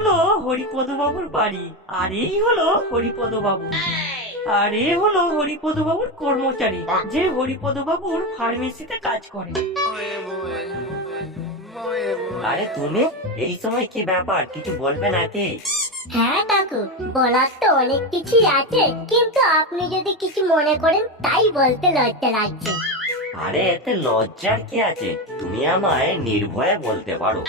হলো হরিপদ বাবুর বাড়ি, আর এই হলো হরিপদ বাবু, আর এ হলো হরিপদ বাবুর কর্মচারী, যে হরিপদ বাবুর ফার্মেসিতে কাজ করে। আরে তুমি এই সময় কি ব্যাপার, কিছু বলবে নাকি? হ্যাঁ কাকু, বলার তো অনেক কিছুই আছে, কিন্তু আপনি যদি কিছু মনে করেন তাই বলতে লজ্জা লাগছে। আরে এতে লজ্জার কি আছে, তুমি আমায় নির্ভয়ে বলতে পারো।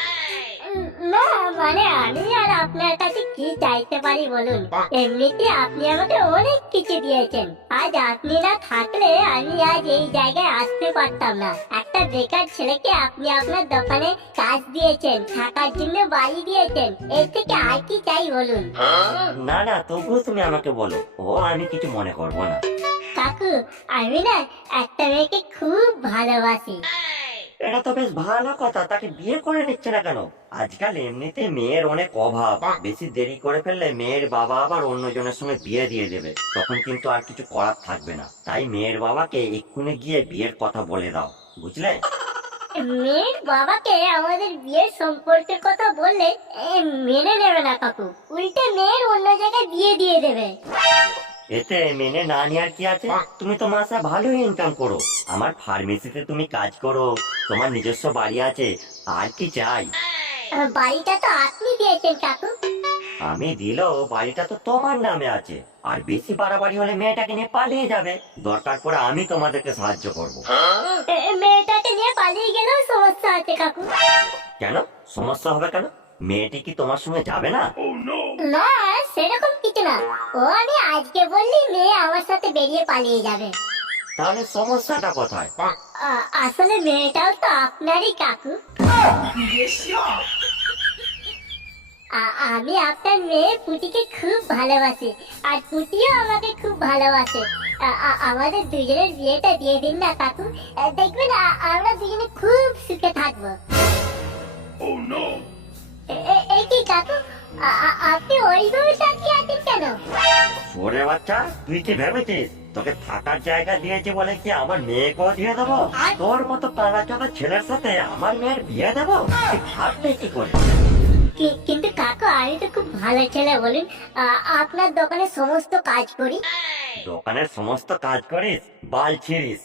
না মানে আমি আর আপনার কাছে কি চাইতে পারি বলুন? এমনিতে আপনি আমাকে অনেক কিছু দিয়েছেন, আজ আপনি না থাকলে আমি আজ এই জায়গায় আসতে পারতাম না। একটা বেকার ছেলেকে আপনি আপনার দোকানে কাজ দিয়েছেন, থাকার জন্য বাড়ি দিয়েছেন, এর থেকে আর কি চাই বলুন? না না, তবুও তুমি আমাকে বলো, ও আমি কিছু মনে করবো না। কাকু, আমি না একটা মেয়েকে খুব ভালোবাসি। এটা তো বেশ ভালো কথা, তাকে বিয়ে করে নিচ্ছে না কেন? আজকাল এমনিতে মেয়ের অনেক অভাব, বেশি দেরি করে ফেললে মেয়ের বাবা আবার অন্যজনের সঙ্গে বিয়ে দিয়ে দেবে, তখন কিন্তু আর কিছু করার থাকবে না। তাই মেয়ের বাবাকে এক্ষুনি গিয়ে বিয়ের কথা বলে দাও, বুঝলে? মেয়ের বাবাকে আমাদের বিয়ের সম্পর্কের কথা বললে মেনে নেবে না কাকু, উল্টে মেয়ের অন্য জায়গায় বিয়ে দিয়ে দেবে। এতে মেনে না নেওয়ার কি আছে? তুমি তো মাসে ভালোই ইনকাম করো, আমার ফার্মেসিতে তুমি কাজ করো, তোমার নিজস্ব বাড়ি আছে, আর কি চাই? বাড়িটা তো আপনি দিয়েছেন কাকু। আমি দিলেও বাড়িটা তো তোমার নামে আছে, আর বেশি বাড়াবাড়ি হলে মেয়েটাকে নিয়ে পালিয়ে যাবে, দরকার পড়ে আমি তোমাদেরকে সাহায্য করব। মেয়েটাকে নিয়ে পালিয়ে গেলেও সমস্যা আছে কাকু। কেন সমস্যা হবে কেন? মেয়েটি কি তোমার সঙ্গে যাবে না? না সেরকম কিছু না, ও আমি আজকে বললি মেয়ে আমার সাথে বেরিয়ে পালিয়ে যাবে। তাহলে সমস্যাটা কোথায়? আসলে মেয়েটাও তো আপনারই কাকু। আমি আপনার মেয়ে পুটিকে খুব ভালোবাসি, আর পুটিও আমাকে খুব ভালোবাসে। আমাদের দুজনের বিয়েটা দিয়ে দিন না কাকু, দেখবেন আমরা দুজনে খুব সুখে থাকবো। এই কি কাকু, আপনি ওইভাবে তাকিয়ে আছেন কেন? ওরে বাচ্চা, তুই কি ভেবেছিস তোকে থাকার জায়গা দিয়েছে বলে কি আমার মেয়েকেও দিয়ে দেবো? তোর মতো কালাচোদা ছেলের সাথে আমার মেয়ের বিয়ে দেবো? তুই ভাবলে কি করে? কিন্তু কাকু আমি তো খুব ভালো ছেলে বলুন, আপনার দোকানে সমস্ত কাজ করি। দোকানের সমস্ত কাজ করিস, বাল ছিড়িস,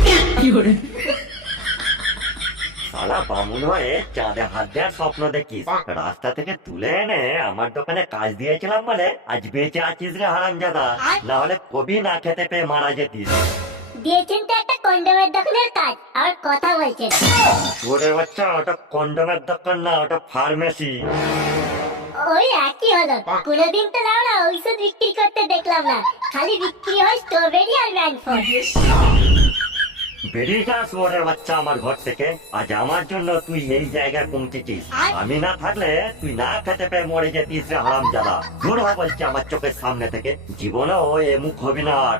সালা বামুন হয়ে চাঁদে হাত দেওয়ার স্বপ্ন দেখিস, রাস্তা থেকে তুলে এনে আমার দোকানে কাজ দিয়েছিলাম বলে আজ বেঁচে আছিস রে হারামজাদা, না হলে কবি না খেতে পেয়ে মারা যেতিস। দিয়েছেন তো একটা কন্ডমের দোকানের কাজ, আর কথা বলছেন। ওরে বাচ্চা, ওটা কন্ডমের দোকান না, ওটা ফার্মেসি। ওই একই হলো, কোনোদিন তো না ঔষধ বিক্রি করতে দেখলাম না, খালি বিক্রি হয় স্ট্রবেরি আর ম্যানফোর্ড। বেরিয়ে যাস ওরে বাচ্চা আমার ঘর থেকে, আজ আমার জন্য তুই এই জায়গায় পৌঁছেছিস, আমি না থাকলে তুই না খেতে পেয়ে মরে যেতিস রে হারামজাদা। দূর হ বলছে আমার চোখের সামনে থেকে, জীবনেও এ মুখ হবি না আর।